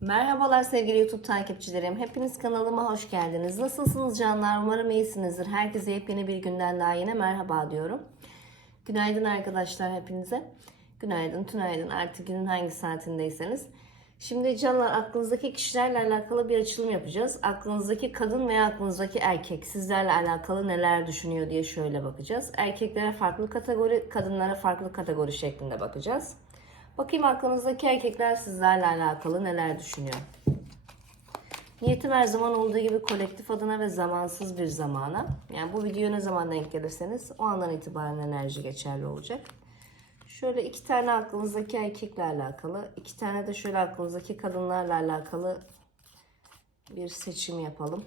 Merhabalar sevgili YouTube takipçilerim. Hepiniz kanalıma hoş geldiniz. Nasılsınız canlar? Umarım iyisinizdir. Herkese yepyeni bir günden daha yine merhaba diyorum. Günaydın arkadaşlar hepinize. Günaydın, tünaydın artık günün hangi saatindeyseniz. Şimdi canlar aklınızdaki kişilerle alakalı bir açılım yapacağız. Aklınızdaki kadın veya aklınızdaki erkek sizlerle alakalı neler düşünüyor diye şöyle bakacağız. Erkeklere farklı kategori, kadınlara farklı kategori şeklinde bakacağız. Bakayım aklınızdaki erkekler sizlerle alakalı neler düşünüyor. Niyetim her zaman olduğu gibi kolektif adına ve zamansız bir zamana. Yani bu videoya ne zaman denk gelirseniz o andan itibaren enerji geçerli olacak. Şöyle iki tane aklınızdaki erkekle alakalı, iki tane de şöyle aklınızdaki kadınlarla alakalı bir seçim yapalım.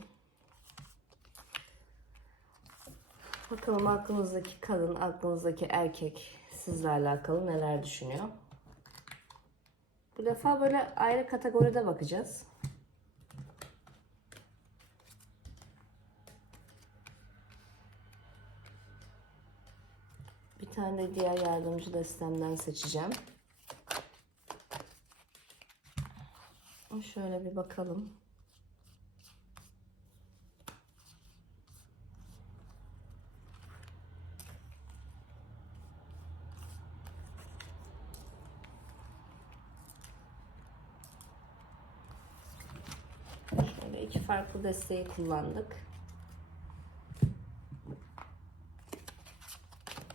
Bakalım aklınızdaki kadın, aklınızdaki erkek sizle alakalı neler düşünüyor. Bu defa böyle ayrı kategoride bakacağız. Bir tane de diğer yardımcı destemden seçeceğim. Şöyle bir bakalım. Şöyle iki farklı desteği kullandık.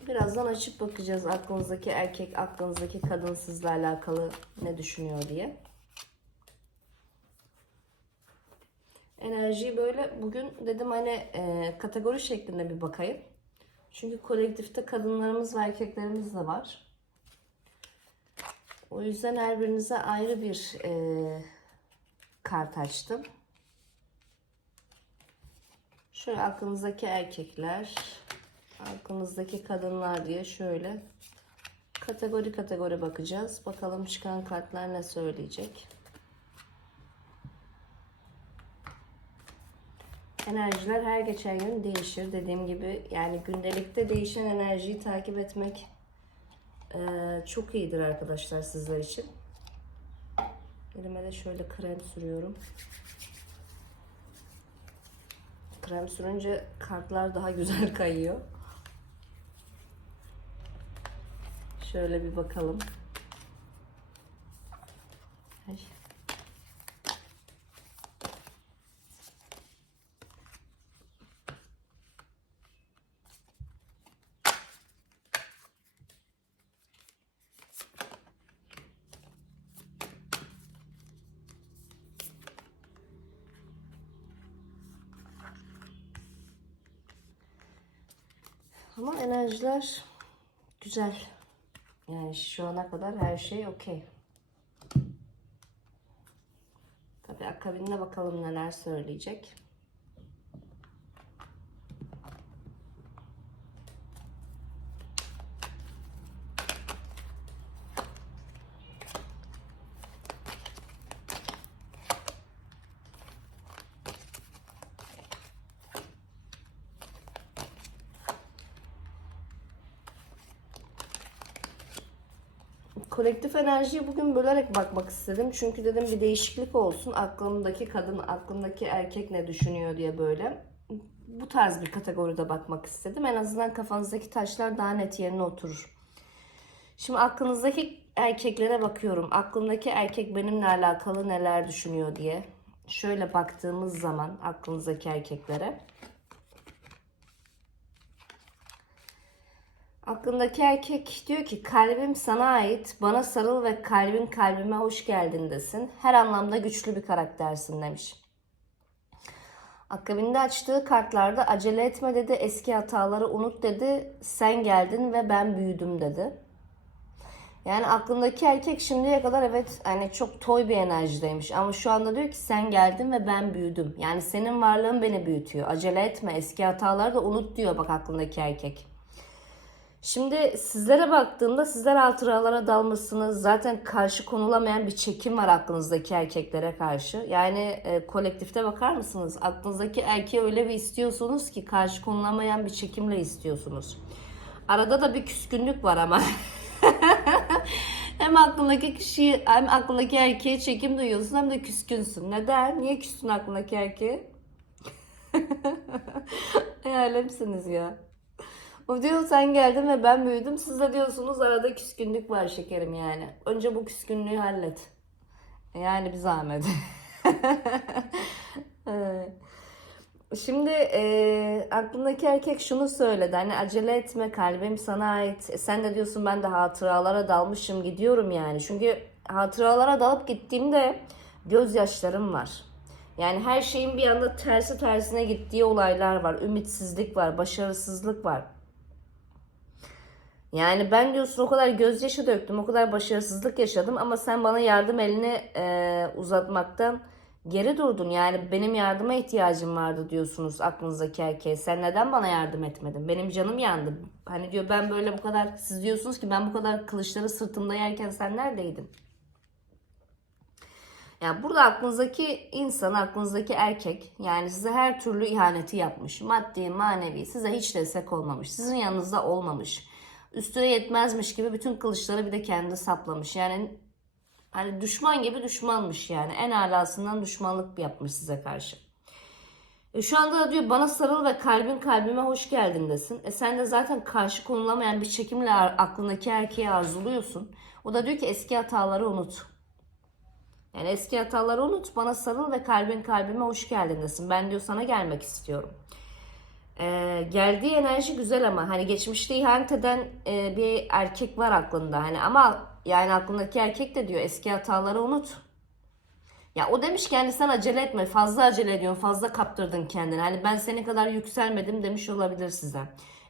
Birazdan açıp bakacağız aklınızdaki erkek, aklınızdaki kadın sizle alakalı ne düşünüyor diye. Enerjiyi böyle bugün dedim hani e, kategori şeklinde bir bakayım. Çünkü kolektifte kadınlarımız ve erkeklerimiz de var. O yüzden her birinize ayrı bir e, kart açtım. Şöyle aklınızdaki erkekler, aklınızdaki kadınlar diye şöyle kategori kategori bakacağız. Bakalım çıkan kartlar ne söyleyecek. Enerjiler her geçen gün değişir. Dediğim gibi yani gündelikte değişen enerjiyi takip etmek eee, çok iyidir arkadaşlar sizler için. Elime de şöyle krem sürüyorum. Krem sürünce kartlar daha güzel kayıyor. Şöyle bir bakalım. Ay. Ama enerjiler güzel. Yani şu ana kadar her şey okey. Tabii akabinde bakalım neler söyleyecek. Kolektif enerjiyi bugün bölerek bakmak istedim. Çünkü dedim bir değişiklik olsun. Aklımdaki kadın, aklımdaki erkek ne düşünüyor diye böyle. Bu tarz bir kategoride bakmak istedim. En azından kafanızdaki taşlar daha net yerine oturur. Şimdi aklınızdaki erkeklere bakıyorum. Aklımdaki erkek benimle alakalı neler düşünüyor diye. Şöyle baktığımız zaman aklınızdaki erkeklere. Aklındaki erkek diyor ki kalbim sana ait, bana sarıl ve kalbin kalbime hoş geldin desin. Her anlamda güçlü bir karaktersin demiş. Akabinde açtığı kartlarda acele etme dedi, eski hataları unut dedi, sen geldin ve ben büyüdüm dedi. Yani aklındaki erkek şimdiye kadar evet hani çok toy bir enerjideymiş ama şu anda diyor ki sen geldin ve ben büyüdüm. Yani senin varlığın beni büyütüyor. Acele etme, eski hataları da unut diyor bak aklındaki erkek. Şimdi sizlere baktığımda sizler hatıralara dalmışsınız. Zaten karşı konulamayan bir çekim var aklınızdaki erkeklere karşı. Yani e, kolektifte bakar mısınız? Aklınızdaki erkeği öyle bir istiyorsunuz ki karşı konulamayan bir çekimle istiyorsunuz. Arada da bir küskünlük var ama. hem aklındaki kişiyi hem aklındaki erkeğe çekim duyuyorsun hem de küskünsün. Neden? Niye küstün aklındaki erkeğe? Hayalimsiniz ya. O diyor sen geldin ve ben büyüdüm. Siz de diyorsunuz arada küskünlük var şekerim yani. Önce bu küskünlüğü hallet. Yani bir zahmet. Şimdi e, aklındaki erkek şunu söyledi. Hani acele etme kalbim sana ait. E, sen de diyorsun ben de hatıralara dalmışım gidiyorum yani. Çünkü hatıralara dalıp gittiğimde gözyaşlarım var. Yani her şeyin bir anda tersi tersine gittiği olaylar var. Ümitsizlik var, başarısızlık var. Yani ben diyorsun o kadar gözyaşı döktüm, o kadar başarısızlık yaşadım ama sen bana yardım elini e, uzatmaktan geri durdun. Yani benim yardıma ihtiyacım vardı diyorsunuz aklınızdaki erkeğe. Sen neden bana yardım etmedin? Benim canım yandı. Hani diyor ben böyle bu kadar, siz diyorsunuz ki ben bu kadar kılıçları sırtımda yerken sen neredeydin? Yani burada aklınızdaki insan, aklınızdaki erkek yani size her türlü ihaneti yapmış. Maddi, manevi size hiç destek olmamış. Sizin yanınızda olmamış. Üstüne yetmezmiş gibi bütün kılıçları bir de kendi saplamış. Yani hani düşman gibi düşmanmış yani. En alasından düşmanlık yapmış size karşı. E şu anda da diyor bana sarıl ve kalbin kalbime hoş geldin desin. E sen de zaten karşı konulamayan bir çekimle aklındaki erkeği arzuluyorsun. O da diyor ki eski hataları unut. Yani eski hataları unut, bana sarıl ve kalbin kalbime hoş geldin desin. Ben diyor sana gelmek istiyorum. Ee, geldiği enerji güzel ama hani geçmişte ihanet eden e, bir erkek var aklında. Hani ama yani aklındaki erkek de diyor eski hataları unut. Ya o demiş ki sen acele etme fazla acele ediyorsun fazla kaptırdın kendini. Hani ben senin kadar yükselmedim demiş olabilir size.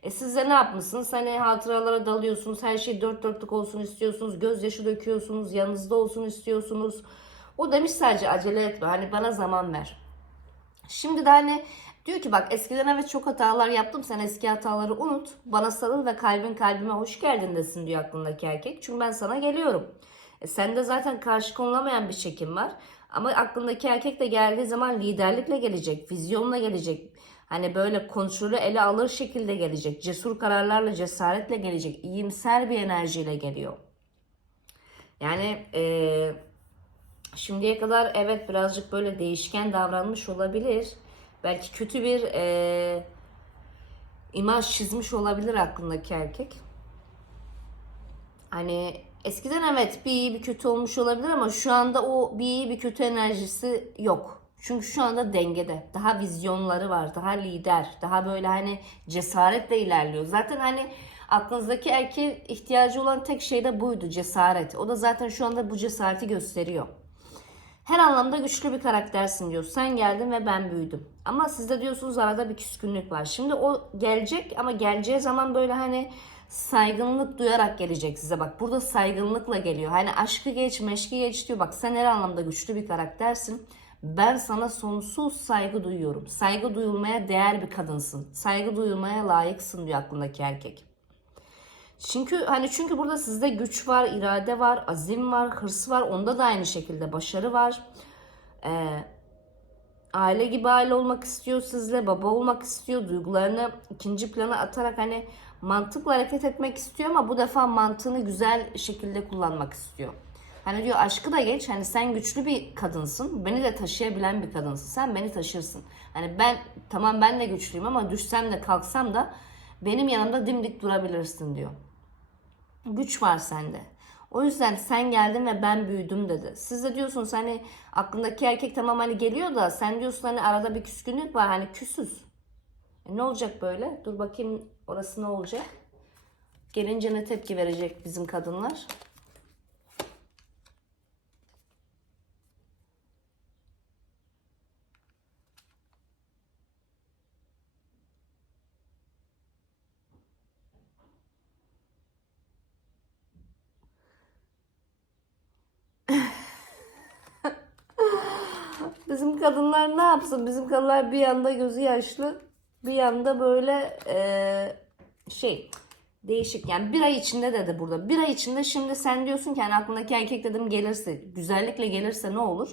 E siz de ne yapmışsınız? Hani hatıralara dalıyorsunuz her şey dört dörtlük olsun istiyorsunuz. Gözyaşı döküyorsunuz yanınızda olsun istiyorsunuz. O demiş sadece acele etme hani bana zaman ver. Şimdi de hani diyor ki bak eskiden evet çok hatalar yaptım sen eski hataları unut. Bana sarıl ve kalbin kalbime hoş geldin desin diyor aklındaki erkek. Çünkü ben sana geliyorum. E sende zaten karşı konulamayan bir çekim var. Ama aklındaki erkek de geldiği zaman liderlikle gelecek, vizyonla gelecek. Hani böyle kontrolü ele alır şekilde gelecek. Cesur kararlarla, cesaretle gelecek. iyimser bir enerjiyle geliyor. Yani eee Şimdiye kadar evet birazcık böyle değişken davranmış olabilir. Belki kötü bir e, imaj çizmiş olabilir aklındaki erkek. Hani eskiden evet bir iyi bir kötü olmuş olabilir ama şu anda o bir iyi bir kötü enerjisi yok. Çünkü şu anda dengede. Daha vizyonları var, daha lider, daha böyle hani cesaretle ilerliyor. Zaten hani aklınızdaki erkeğe ihtiyacı olan tek şey de buydu, cesaret. O da zaten şu anda bu cesareti gösteriyor. Her anlamda güçlü bir karaktersin diyor. Sen geldin ve ben büyüdüm. Ama sizde diyorsunuz arada bir küskünlük var. Şimdi o gelecek ama geleceği zaman böyle hani saygınlık duyarak gelecek size. Bak burada saygınlıkla geliyor. Hani aşkı geç, meşki geç diyor. Bak sen her anlamda güçlü bir karaktersin. Ben sana sonsuz saygı duyuyorum. Saygı duyulmaya değer bir kadınsın. Saygı duyulmaya layıksın diyor aklındaki erkek. Çünkü hani çünkü burada sizde güç var, irade var, azim var, hırs var. Onda da aynı şekilde başarı var. Ee, aile gibi aile olmak istiyor sizle, baba olmak istiyor. Duygularını ikinci plana atarak hani mantıkla hareket etmek istiyor ama bu defa mantığını güzel şekilde kullanmak istiyor. Hani diyor aşkı da geç. Hani sen güçlü bir kadınsın. Beni de taşıyabilen bir kadınsın. Sen beni taşırsın. Hani ben tamam ben de güçlüyüm ama düşsem de kalksam da benim yanımda dimdik durabilirsin diyor. Güç var sende. O yüzden sen geldin ve ben büyüdüm dedi. Siz de diyorsunuz hani aklındaki erkek tamam hani geliyor da sen diyorsun hani arada bir küskünlük var hani küsüz. E ne olacak böyle? Dur bakayım orası ne olacak? Gelince ne tepki verecek bizim kadınlar? Bizim kadınlar ne yapsın? Bizim kadınlar bir yanda gözü yaşlı, bir yanda böyle eee, şey değişik. Yani bir ay içinde dedi burada. Bir ay içinde şimdi sen diyorsun ki hani aklındaki erkek dedim gelirse, güzellikle gelirse ne olur?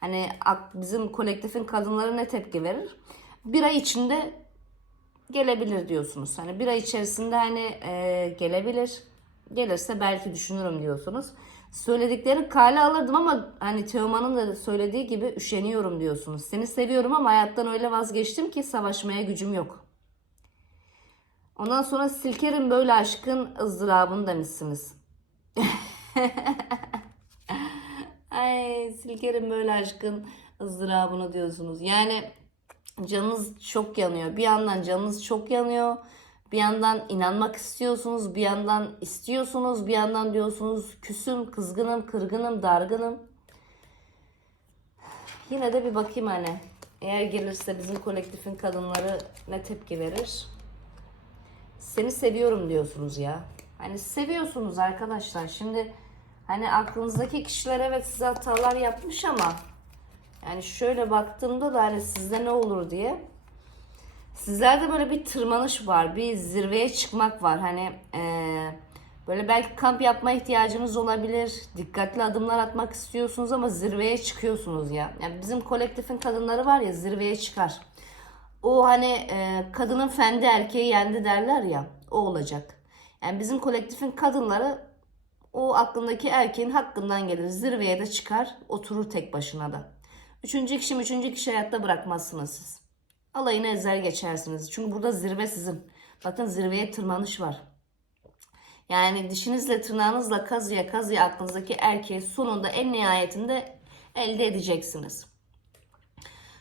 Hani bizim kolektifin kadınları ne tepki verir? Bir ay içinde gelebilir diyorsunuz. Hani bir ay içerisinde hani eee, gelebilir. Gelirse belki düşünürüm diyorsunuz. Söyledikleri kale alırdım ama hani Teoman'ın da söylediği gibi üşeniyorum diyorsunuz. Seni seviyorum ama hayattan öyle vazgeçtim ki savaşmaya gücüm yok. Ondan sonra silkerim böyle aşkın ızdırabını demişsiniz. Ay silkerim böyle aşkın ızdırabını diyorsunuz. Yani canınız çok yanıyor. Bir yandan canınız çok yanıyor. Bir yandan inanmak istiyorsunuz. Bir yandan istiyorsunuz. Bir yandan diyorsunuz küsüm, kızgınım, kırgınım, dargınım. Yine de bir bakayım hani. Eğer gelirse bizim kolektifin kadınları ne tepki verir? Seni seviyorum diyorsunuz ya. Hani seviyorsunuz arkadaşlar. Şimdi hani aklınızdaki kişiler evet size hatalar yapmış ama yani şöyle baktığımda da hani sizde ne olur diye. Sizlerde böyle bir tırmanış var. Bir zirveye çıkmak var. Hani eee, böyle belki kamp yapma ihtiyacınız olabilir. Dikkatli adımlar atmak istiyorsunuz ama zirveye çıkıyorsunuz ya. Yani bizim kolektifin kadınları var ya zirveye çıkar. O hani e, kadının fendi erkeği yendi derler ya o olacak. Yani bizim kolektifin kadınları o aklındaki erkeğin hakkından gelir. Zirveye de çıkar oturur tek başına da. Üçüncü kişi üçüncü kişi hayatta bırakmazsınız siz. Alayını ezer geçersiniz. Çünkü burada zirve sizin. Bakın zirveye tırmanış var. Yani dişinizle tırnağınızla kazıya kazıya aklınızdaki erkeği sonunda en nihayetinde elde edeceksiniz.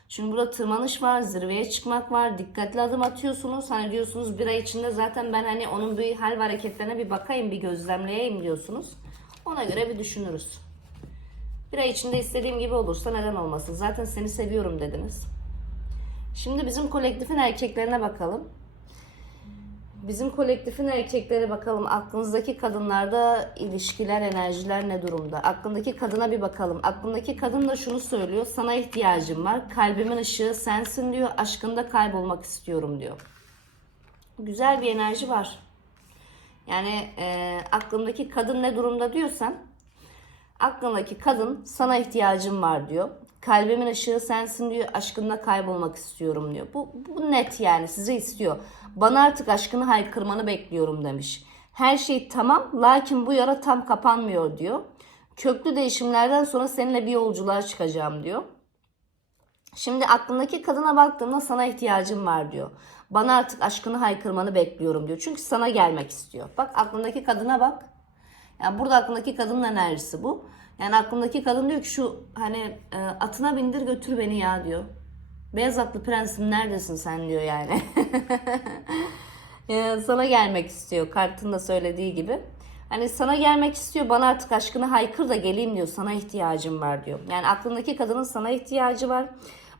Şimdi burada tırmanış var, zirveye çıkmak var, dikkatli adım atıyorsunuz. Hani diyorsunuz bir ay içinde zaten ben hani onun bir hal ve hareketlerine bir bakayım, bir gözlemleyeyim diyorsunuz. Ona göre bir düşünürüz. Bir ay içinde istediğim gibi olursa neden olmasın? Zaten seni seviyorum dediniz. Şimdi bizim kolektifin erkeklerine bakalım. Bizim kolektifin erkekleri bakalım aklınızdaki kadınlarda ilişkiler, enerjiler ne durumda? Aklındaki kadına bir bakalım. Aklındaki kadın da şunu söylüyor. Sana ihtiyacım var. Kalbimin ışığı sensin diyor. Aşkında kaybolmak istiyorum diyor. Güzel bir enerji var. Yani e, aklındaki kadın ne durumda diyorsan aklındaki kadın sana ihtiyacım var diyor. Kalbimin ışığı sensin diyor. Aşkında kaybolmak istiyorum diyor. Bu, bu net yani size istiyor. Bana artık aşkını haykırmanı bekliyorum demiş. Her şey tamam lakin bu yara tam kapanmıyor diyor. Köklü değişimlerden sonra seninle bir yolculuğa çıkacağım diyor. Şimdi aklındaki kadına baktığımda sana ihtiyacım var diyor. Bana artık aşkını haykırmanı bekliyorum diyor. Çünkü sana gelmek istiyor. Bak aklındaki kadına bak. Yani burada aklındaki kadının enerjisi bu. Yani aklımdaki kadın diyor ki şu hani e, atına bindir götür beni ya diyor. Beyaz atlı prensim neredesin sen diyor yani. Yani sana gelmek istiyor kartın da söylediği gibi. Hani sana gelmek istiyor bana artık aşkını haykır da geleyim diyor. Sana ihtiyacım var diyor. Yani aklındaki kadının sana ihtiyacı var.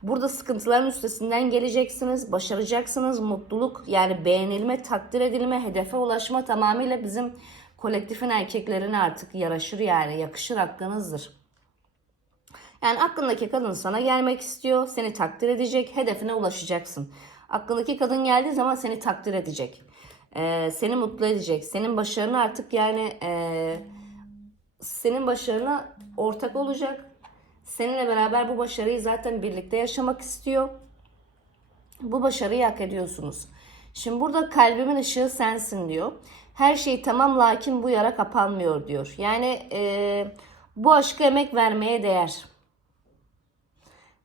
Burada sıkıntıların üstesinden geleceksiniz, başaracaksınız. Mutluluk yani beğenilme, takdir edilme, hedefe ulaşma tamamıyla bizim kolektifin erkeklerine artık yaraşır yani yakışır hakkınızdır. Yani aklındaki kadın sana gelmek istiyor, seni takdir edecek, hedefine ulaşacaksın. Aklındaki kadın geldiği zaman seni takdir edecek. Ee, seni mutlu edecek. Senin başarını artık yani e, senin başarına ortak olacak. Seninle beraber bu başarıyı zaten birlikte yaşamak istiyor. Bu başarıyı hak ediyorsunuz. Şimdi burada kalbimin ışığı sensin diyor. Her şey tamam lakin bu yara kapanmıyor diyor. Yani e, bu aşka emek vermeye değer.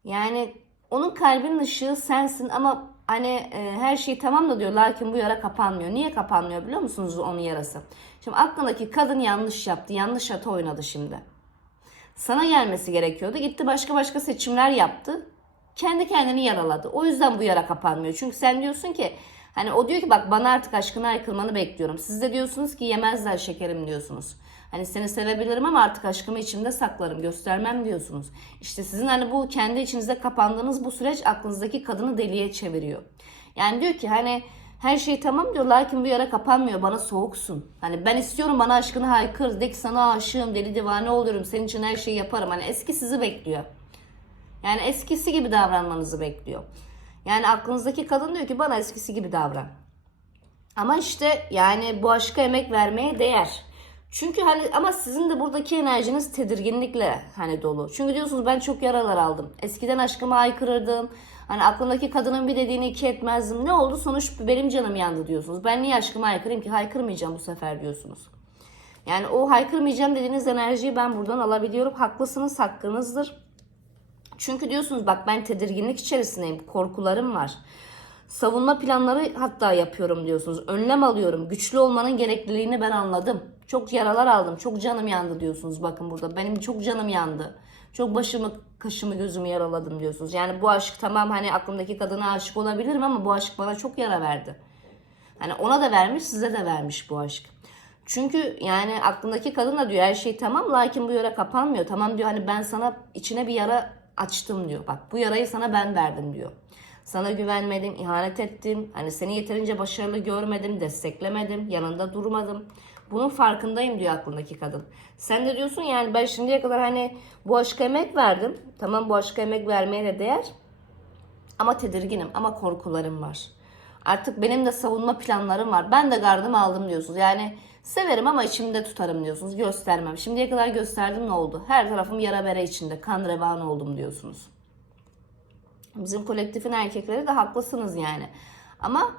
Yani onun kalbinin ışığı sensin ama hani e, her şey tamam da diyor lakin bu yara kapanmıyor. Niye kapanmıyor biliyor musunuz onun yarası? Şimdi aklındaki kadın yanlış yaptı. Yanlış hata oynadı şimdi. Sana gelmesi gerekiyordu. Gitti başka başka seçimler yaptı. Kendi kendini yaraladı. O yüzden bu yara kapanmıyor. Çünkü sen diyorsun ki hani o diyor ki bak bana artık aşkını aykırmanı bekliyorum. Siz de diyorsunuz ki yemezler şekerim diyorsunuz. Hani seni sevebilirim ama artık aşkımı içimde saklarım, göstermem diyorsunuz. İşte sizin hani bu kendi içinizde kapandığınız bu süreç aklınızdaki kadını deliye çeviriyor. Yani diyor ki hani her şey tamam diyor lakin bu yara kapanmıyor bana soğuksun. Hani ben istiyorum bana aşkını haykır de ki sana aşığım deli divane oluyorum senin için her şeyi yaparım. Hani eski sizi bekliyor. Yani eskisi gibi davranmanızı bekliyor. Yani aklınızdaki kadın diyor ki bana eskisi gibi davran. Ama işte yani bu aşka emek vermeye değer. Çünkü hani ama sizin de buradaki enerjiniz tedirginlikle hani dolu. Çünkü diyorsunuz ben çok yaralar aldım. Eskiden aşkıma aykırırdım. Hani aklımdaki kadının bir dediğini iki etmezdim. Ne oldu? Sonuç benim canım yandı diyorsunuz. Ben niye aşkıma aykırayım ki? Haykırmayacağım bu sefer diyorsunuz. Yani o haykırmayacağım dediğiniz enerjiyi ben buradan alabiliyorum. Haklısınız, hakkınızdır. Çünkü diyorsunuz bak ben tedirginlik içerisindeyim, korkularım var. Savunma planları hatta yapıyorum diyorsunuz. Önlem alıyorum. Güçlü olmanın gerekliliğini ben anladım. Çok yaralar aldım. Çok canım yandı diyorsunuz. Bakın burada benim çok canım yandı. Çok başımı, kaşımı, gözümü yaraladım diyorsunuz. Yani bu aşk tamam hani aklımdaki kadına aşık olabilirim ama bu aşk bana çok yara verdi. Hani ona da vermiş, size de vermiş bu aşk. Çünkü yani aklındaki kadın da diyor her şey tamam lakin bu yara kapanmıyor. Tamam diyor hani ben sana içine bir yara açtım diyor. Bak bu yarayı sana ben verdim diyor. Sana güvenmedim, ihanet ettim. Hani seni yeterince başarılı görmedim, desteklemedim, yanında durmadım. Bunun farkındayım diyor aklındaki kadın. Sen de diyorsun yani ben şimdiye kadar hani bu aşka emek verdim. Tamam bu aşka emek vermeye de değer. Ama tedirginim ama korkularım var. Artık benim de savunma planlarım var. Ben de gardımı aldım diyorsunuz. Yani severim ama içimde tutarım diyorsunuz. Göstermem. Şimdiye kadar gösterdim ne oldu? Her tarafım yara bere içinde. Kan revan oldum diyorsunuz. Bizim kolektifin erkekleri de haklısınız yani. Ama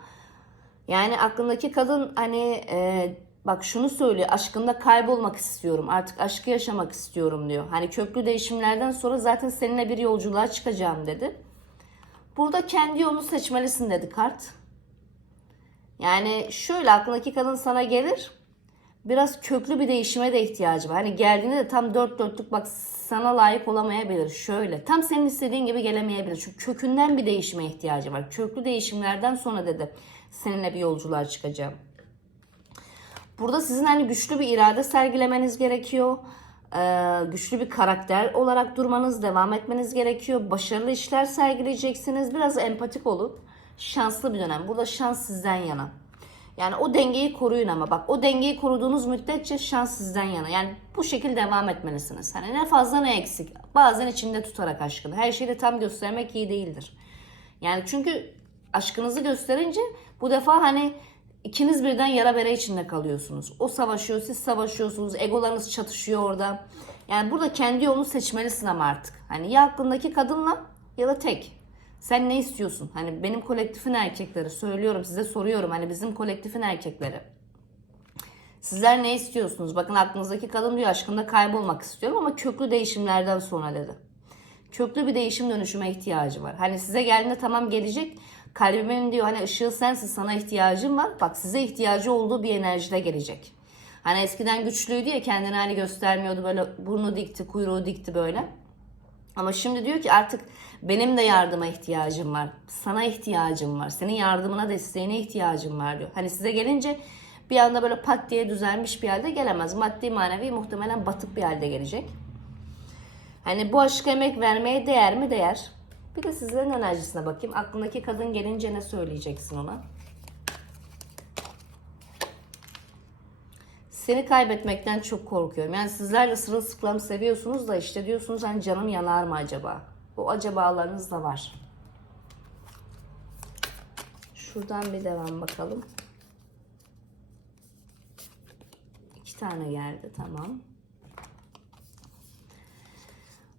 yani aklındaki kadın hani e, bak şunu söylüyor. Aşkında kaybolmak istiyorum. Artık aşkı yaşamak istiyorum diyor. Hani köklü değişimlerden sonra zaten seninle bir yolculuğa çıkacağım dedi. Burada kendi yolunu seçmelisin dedi kart. Yani şöyle aklındaki kadın sana gelir. Biraz köklü bir değişime de ihtiyacı var. Hani geldiğinde de tam dört dörtlük bak sana layık olamayabilir. Şöyle tam senin istediğin gibi gelemeyebilir. Çünkü kökünden bir değişime ihtiyacı var. Köklü değişimlerden sonra dedi seninle bir yolculuğa çıkacağım. Burada sizin hani güçlü bir irade sergilemeniz gerekiyor. Ee, güçlü bir karakter olarak durmanız, devam etmeniz gerekiyor. Başarılı işler sergileyeceksiniz. Biraz empatik olup şanslı bir dönem. Burada şans sizden yana. Yani o dengeyi koruyun ama bak o dengeyi koruduğunuz müddetçe şans sizden yana. Yani bu şekilde devam etmelisiniz. Hani ne fazla ne eksik. Bazen içinde tutarak aşkını. Her şeyi de tam göstermek iyi değildir. Yani çünkü aşkınızı gösterince bu defa hani ikiniz birden yara bere içinde kalıyorsunuz. O savaşıyor, siz savaşıyorsunuz. Egolarınız çatışıyor orada. Yani burada kendi yolunu seçmelisin ama artık. Hani ya aklındaki kadınla ya da tek. Sen ne istiyorsun? Hani benim kolektifin erkekleri söylüyorum size soruyorum. Hani bizim kolektifin erkekleri. Sizler ne istiyorsunuz? Bakın aklınızdaki kadın diyor aşkında kaybolmak istiyorum ama köklü değişimlerden sonra dedi. Köklü bir değişim dönüşüme ihtiyacı var. Hani size geldiğinde tamam gelecek. Kalbimin diyor hani ışığı sensin sana ihtiyacım var. Bak size ihtiyacı olduğu bir enerjide gelecek. Hani eskiden güçlüydü ya kendini hani göstermiyordu böyle burnu dikti kuyruğu dikti böyle. Ama şimdi diyor ki artık benim de yardıma ihtiyacım var. Sana ihtiyacım var. Senin yardımına, desteğine ihtiyacım var diyor. Hani size gelince bir anda böyle pat diye düzelmiş bir halde gelemez. Maddi manevi muhtemelen batık bir halde gelecek. Hani bu aşka emek vermeye değer mi? Değer. Bir de sizlerin enerjisine bakayım. Aklındaki kadın gelince ne söyleyeceksin ona? Seni kaybetmekten çok korkuyorum. Yani sizler de sırılsıklam seviyorsunuz da işte diyorsunuz hani canım yanar mı acaba? Bu acabalarınız da var. Şuradan bir devam bakalım. İki tane geldi tamam.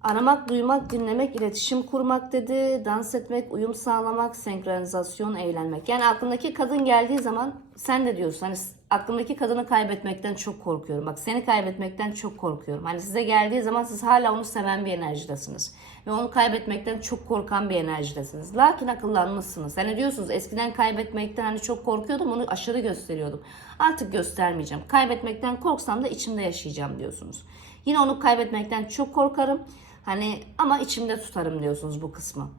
Aramak, duymak, dinlemek, iletişim kurmak dedi. Dans etmek, uyum sağlamak, senkronizasyon, eğlenmek. Yani aklındaki kadın geldiği zaman sen de diyorsun hani aklımdaki kadını kaybetmekten çok korkuyorum. Bak seni kaybetmekten çok korkuyorum. Hani size geldiği zaman siz hala onu seven bir enerjidesiniz. Ve onu kaybetmekten çok korkan bir enerjidesiniz. Lakin akıllanmışsınız. Hani diyorsunuz eskiden kaybetmekten hani çok korkuyordum onu aşırı gösteriyordum. Artık göstermeyeceğim. Kaybetmekten korksam da içimde yaşayacağım diyorsunuz. Yine onu kaybetmekten çok korkarım. Hani ama içimde tutarım diyorsunuz bu kısmı.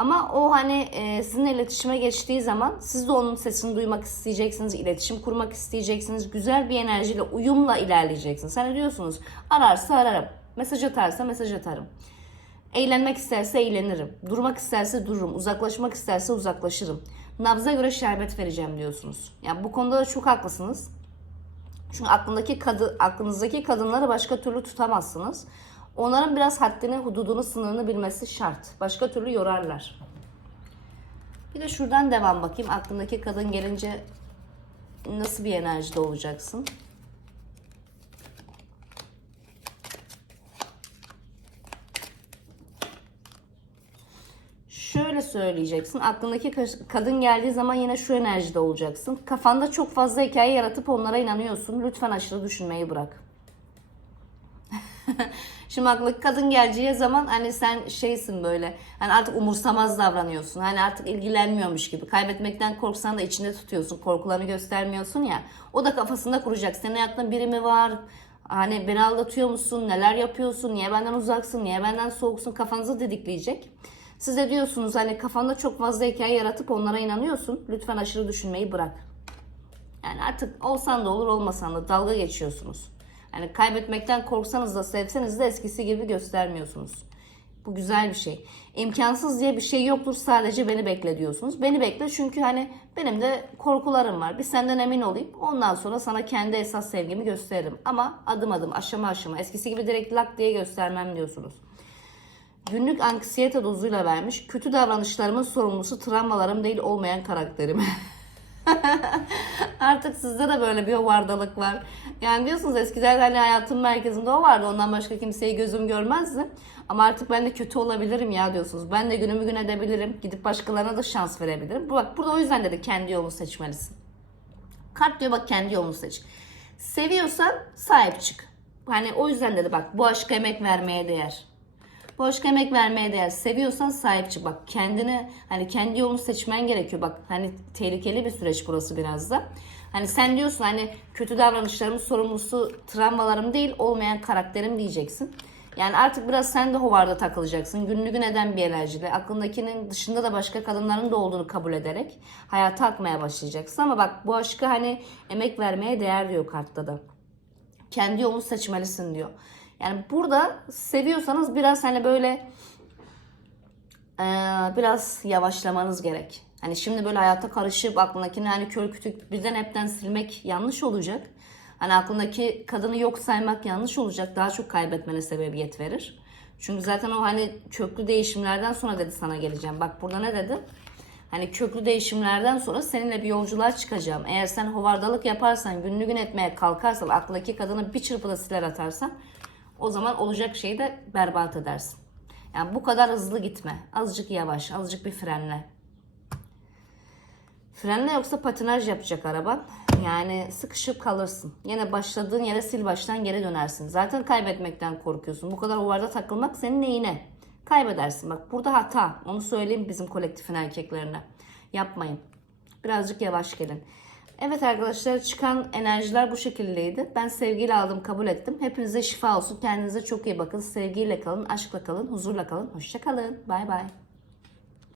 Ama o hani e, sizinle iletişime geçtiği zaman siz de onun sesini duymak isteyeceksiniz, iletişim kurmak isteyeceksiniz. Güzel bir enerjiyle, uyumla ilerleyeceksiniz. Hani diyorsunuz ararsa ararım, mesaj atarsa mesaj atarım. Eğlenmek isterse eğlenirim. Durmak isterse dururum. Uzaklaşmak isterse uzaklaşırım. Nabza göre şerbet vereceğim diyorsunuz. Yani bu konuda da çok haklısınız. Çünkü aklındaki kadı, aklınızdaki kadınları başka türlü tutamazsınız. Onların biraz haddini, hududunu, sınırını bilmesi şart. Başka türlü yorarlar. Bir de şuradan devam bakayım. Aklındaki kadın gelince nasıl bir enerjide olacaksın? şöyle söyleyeceksin. Aklındaki kadın geldiği zaman yine şu enerjide olacaksın. Kafanda çok fazla hikaye yaratıp onlara inanıyorsun. Lütfen aşırı düşünmeyi bırak. Aklındaki kadın geleceği zaman hani sen şeysin böyle hani artık umursamaz davranıyorsun. Hani artık ilgilenmiyormuş gibi. Kaybetmekten korksan da içinde tutuyorsun. Korkularını göstermiyorsun ya. O da kafasında kuracak. Senin hayatında biri mi var? Hani beni aldatıyor musun? Neler yapıyorsun? Niye benden uzaksın? Niye benden soğuksun? Kafanızı didikleyecek. Siz de diyorsunuz hani kafanda çok fazla hikaye yaratıp onlara inanıyorsun. Lütfen aşırı düşünmeyi bırak. Yani artık olsan da olur olmasan da dalga geçiyorsunuz. Yani kaybetmekten korksanız da sevseniz de eskisi gibi göstermiyorsunuz. Bu güzel bir şey. İmkansız diye bir şey yoktur sadece beni bekle diyorsunuz. Beni bekle çünkü hani benim de korkularım var. Bir senden emin olayım. Ondan sonra sana kendi esas sevgimi gösteririm. Ama adım adım aşama aşama eskisi gibi direkt lak diye göstermem diyorsunuz. Günlük anksiyete dozuyla vermiş. Kötü davranışlarımın sorumlusu travmalarım değil olmayan karakterim. Artık sizde de böyle bir vardalık var. Yani diyorsunuz eskiden hani hayatın merkezinde o vardı. Ondan başka kimseyi gözüm görmezdi. Ama artık ben de kötü olabilirim ya diyorsunuz. Ben de günümü gün edebilirim. Gidip başkalarına da şans verebilirim. Bak burada o yüzden dedi kendi yolunu seçmelisin. Kart diyor bak kendi yolunu seç. Seviyorsan sahip çık. Hani o yüzden dedi bak bu aşka emek vermeye değer. Aşka emek vermeye değer. Seviyorsan sahip çık. Bak kendini hani kendi yolunu seçmen gerekiyor. Bak hani tehlikeli bir süreç burası biraz da. Hani sen diyorsun hani kötü davranışlarımın sorumlusu travmalarım değil olmayan karakterim diyeceksin. Yani artık biraz sen de hovarda takılacaksın. Günlü gün eden bir enerjiyle. Aklındakinin dışında da başka kadınların da olduğunu kabul ederek hayata akmaya başlayacaksın. Ama bak bu aşkı hani emek vermeye değer diyor kartta da kendi yolunu seçmelisin diyor. Yani burada seviyorsanız biraz hani böyle eee, biraz yavaşlamanız gerek. Hani şimdi böyle hayata karışıp aklındakini hani kör kütük birden hepten silmek yanlış olacak. Hani aklındaki kadını yok saymak yanlış olacak. Daha çok kaybetmene sebebiyet verir. Çünkü zaten o hani köklü değişimlerden sonra dedi sana geleceğim. Bak burada ne dedi? Hani köklü değişimlerden sonra seninle bir yolculuğa çıkacağım. Eğer sen hovardalık yaparsan, günlü gün etmeye kalkarsan, aklındaki kadını bir çırpıda siler atarsan o zaman olacak şeyi de berbat edersin. Yani bu kadar hızlı gitme. Azıcık yavaş, azıcık bir frenle. Frenle yoksa patinaj yapacak araban. Yani sıkışıp kalırsın. Yine başladığın yere sil baştan geri dönersin. Zaten kaybetmekten korkuyorsun. Bu kadar ovarda takılmak senin neyine? Kaybedersin. Bak burada hata. Onu söyleyeyim bizim kolektifin erkeklerine. Yapmayın. Birazcık yavaş gelin. Evet arkadaşlar çıkan enerjiler bu şekildeydi. Ben sevgiyle aldım, kabul ettim. Hepinize şifa olsun. Kendinize çok iyi bakın. Sevgiyle kalın, aşkla kalın, huzurla kalın. Hoşça kalın. Bay bay.